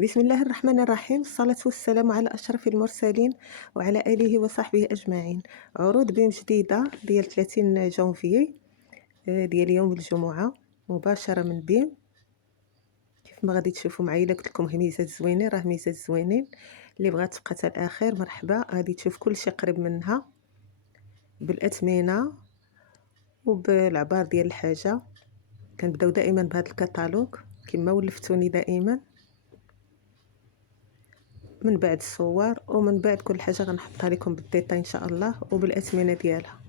بسم الله الرحمن الرحيم، الصلاة والسلام على أشرف المرسلين وعلى آله وصحبه أجمعين. عروض بيم جديدة ديال 30 جونفي، ديال يوم الجمعة، مباشرة من بيم. كيف ما غادي تشوفوا معايا، الا قلت لكم هميزات زوينين راه هميزات زوينين. اللي بغات تبقى حتى الاخر مرحبا. غادي تشوف كل شيء قريب منها بالاثمنه وبالعبار ديال الحاجه. كنبداو دائما بهذا الكتالوج كما ولفتوني دائما، من بعد الصور ومن بعد كل حاجه غنحطها لكم بالديتاي ان شاء الله وبالاثمنه ديالها.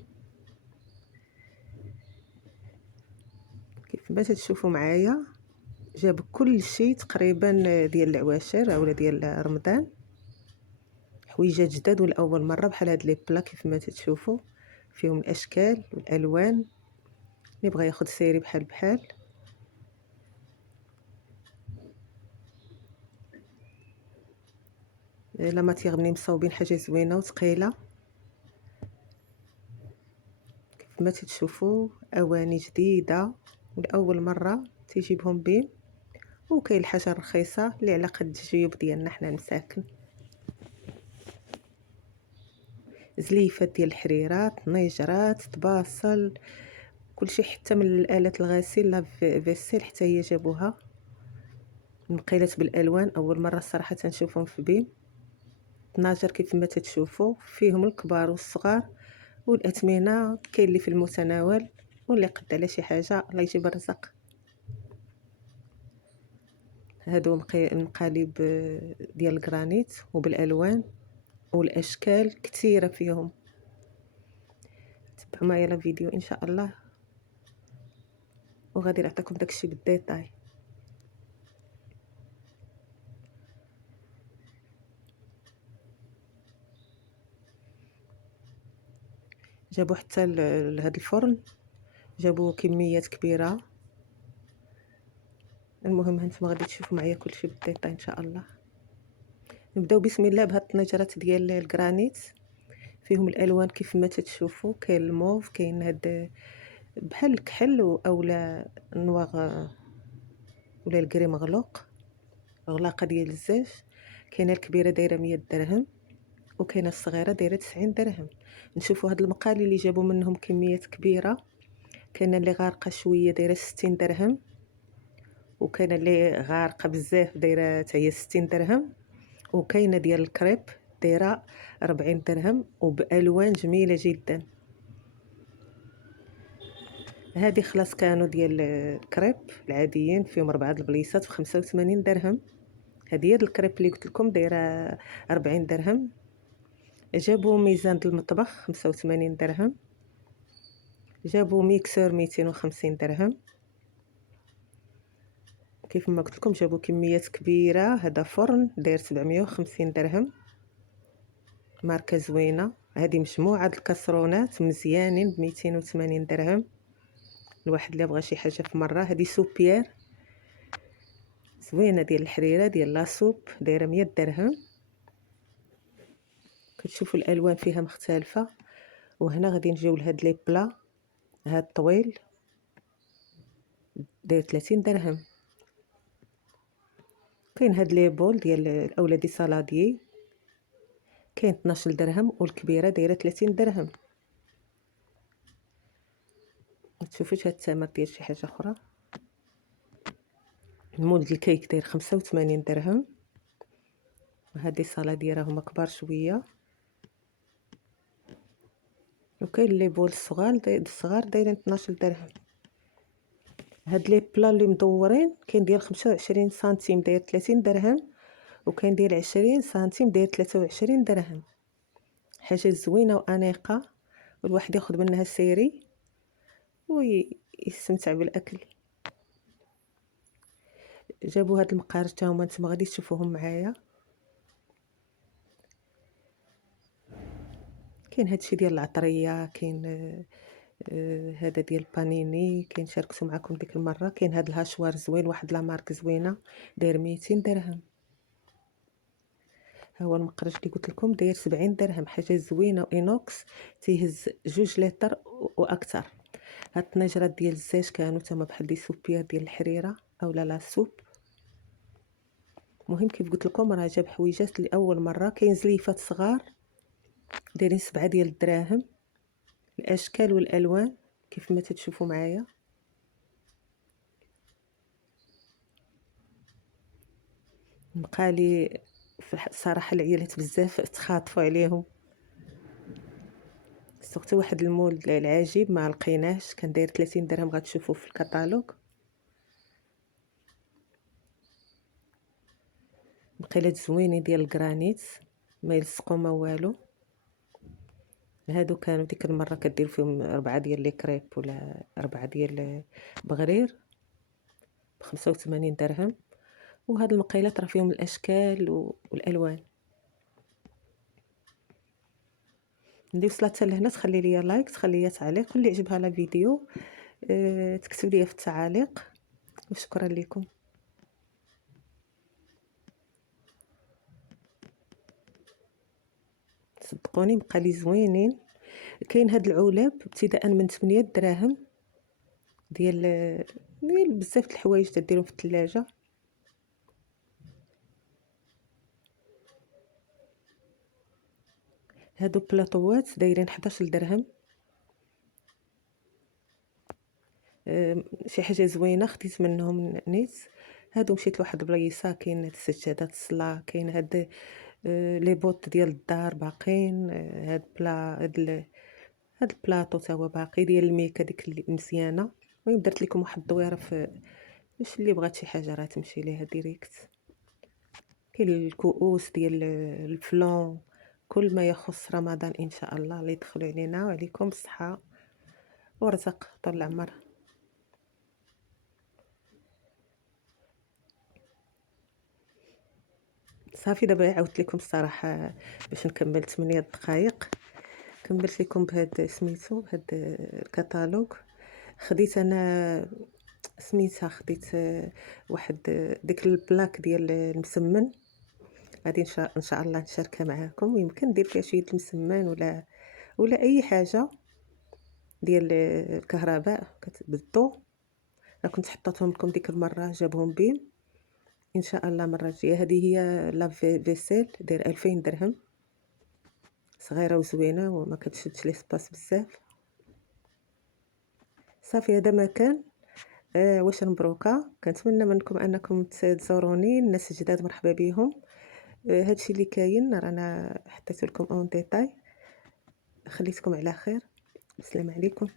كيف ما تشوفوا معايا جاب كل شيء تقريبا ديال العواشر اولا ديال رمضان، حويجات جداد ولاول مره بحال هاد لي بلا. كيف ما تشوفوا فيهم الاشكال والالوان، اللي بغى ياخذ سيري بحال بحال. لا ماتيغ مني مصاوبين حاجه زوينه وثقيله. كيف ما تشوفوا اواني جديده ولاول مره تيجيبهم بهم، وكاين الحاجه الرخيصه اللي على قد الجيوب ديالنا حنا المساكن. زليفات ديال الحريرات، نيجرات، تباصل، كلشي، حتى من الالات الغسيل لا فيسيل حتى هي جابوها. نقيلات بالالوان اول مره الصراحه تنشوفهم في بيم. طناجر كيف ما تشوفوا فيهم الكبار والصغار، والاثمنه كاين اللي في المتناول، واللي قد على شي حاجه الله يجيب الرزق. هادو مقالب ديال الجرانيت وبالالوان والاشكال كثيره فيهم. تبعوا معايا الفيديو ان شاء الله وغادي نعطيكم داكشي بالديتاي. جابوا حتى لهاد الفرن، جابوا كميات كبيره. المهم هانتوما غادي تشوفوا معايا كلشي بالديتاي ان شاء الله. نبداو بسم الله بهاد الطنجرات ديال الجرانيت، فيهم الالوان كيف ما تشوفوا. كاين الموف، كاين هاد بحال الكحل اولا النواغ ولا الكري مغلوق، غلاقه ديال الزاج. كاينه الكبيره دايره 100 درهم، وكاينه الصغيره دايره 90 درهم. نشوفوا هاد المقالي اللي جابوا منهم كميات كبيره. كاينه اللي غارقه شويه دايره 60 درهم، وكاينه اللي غارقه بزاف دايره حتى هي 60 درهم، وكاينه ديال الكريب دايره 40 درهم وبالوان جميله جدا. هذه خلاص كانوا ديال الكريب العاديين فيهم 4 البليصات ب 85 درهم. هذه هي الكريب اللي قلت لكم دايره 40 درهم. جابوا ميزان المطبخ 85 درهم. جابوا ميكسور 250 درهم. كيف ما قلت لكم جابوا كميات كبيره. هذا فرن داير 750 درهم، ماركه زوينه. هذه مجموعه الكاسرونات مزيانين ب 280 درهم. الواحد اللي بغى شي حاجه في مره. هذه سوبيير زوينه ديال الحريره ديال لاصوب دايره 100 درهم. كتشوفوا الالوان فيها مختلفه. وهنا غادي نجيو لهاد لي بلا. هاد طويل داير 30 درهم. كاين هاد لي بول ديال الاولادي سالاديي، كاين 12 درهم، والكبيره دايره 30 درهم. ما تشوفوش هاد الثمر ديال شي حاجه اخرى. المولد الكيك داير 85 درهم. وهذه السالاديه راهما كبار شويه. وكاين لي بول الصغار دايرين 12 درهم. هاد لي بلا اللي مدورين كاين ديال 25 سنتيم داير 30 درهم، وكاين ديال 20 سنتيم داير 23 درهم. حاجه زوينه وانيقه، والواحد ياخذ منها سيري ويستمتع بالاكل. جابوا هاد المقارج تا هما نتوما غادي تشوفوهم معايا. كاين هادشي ديال العطريه، كاين هذا ديال بانيني، كاين شاركتو معكم ديك المره. كاين هاد الهاشوار زوين، واحد لا مارك زوينه داير 200 درهم. ها هو المقرج اللي قلت لكم داير 70 درهم. حاجه زوينه وانوكس تيهز 2 لتر واكثر. هاد الطنجرات ديال الزاج كانوا تما بحال دي سوبيير ديال الحريره اولا لا سوب، المهم كيف قلت لكم راه جاب حويجات لاول مره. كاين زليفات صغار دايرين 7 ديال الدراهم، الاشكال والالوان كيف ما تتشوفوا معايا. بقى لي الصراحه العيالات بزاف تخاطفوا عليهم. سوقت واحد المول العجيب ما لقيناش، كان داير 30 درهم، غتشوفوه في الكتالوج. بقيلات زوينين ديال الجرانيت، ما يلصقوا ما والو. هادو كانوا ديك المره كدير فيهم 4 ديال لي كريب ولا 4 ديال بغرير ب85 درهم. وهاد المقيلات راه فيهم الاشكال والالوان. اللي وصلت حتى لهنا تخلي لي لايك، تخلي لي تعليق، واللي عجبها لا فيديو تكتب لي في التعاليق. وشكرا لكم. صدقوني بقى لي زوينين. كاين هاد العلب ابتداء من 8 دراهم ديال بزاف د الحوايج تديرهم في الثلاجه. هادو بلاطوات دايرين 11 درهم. شي حاجه زوينه خديت منهم نيت. هادو مشيت لواحد البلايصه كاين هاد السجادات الصلاه، كاين هاد لي بوط ديال الدار باقين. هاد هاد البلاطو تا هو باقي ديال الميكا ديك اللي مزيانه. المهم درت لكم واحد الدويره في باش اللي بغات شي حاجه راه تمشي ليها ديريكت. كاين الكؤوس ديال الفلون، كل ما يخص رمضان ان شاء الله اللي يدخلوا علينا وعليكم بالصحه ورزق طول العمر. صافي دابا عاودت لكم الصراحه باش نكمل 8 دقائق. كملت لكم بهاد سميتو بهاد الكتالوج. خديت انا سميتها، خديت واحد ديك البلاك ديال المسمن. غادي ان شاء الله نشاركها معاكم. يمكن ندير فيها شويه المسمن ولا اي حاجه ديال الكهرباء بالضو. راه كنت حطيتهم لكم ديك المره جابهم بيم. ان شاء الله المره الجايه. هذه هي لا فيسيل داير 2000 درهم، صغيره وزوينه وما كتشدش لي سباس بزاف. صافي هذا ما كان. واش مبروكه. كنتمنى منكم انكم تزوروني. الناس الجداد مرحبا بهم. هادشي اللي كاين رانا حطيت لكم اون ديتاي. خليتكم على خير. السلام عليكم.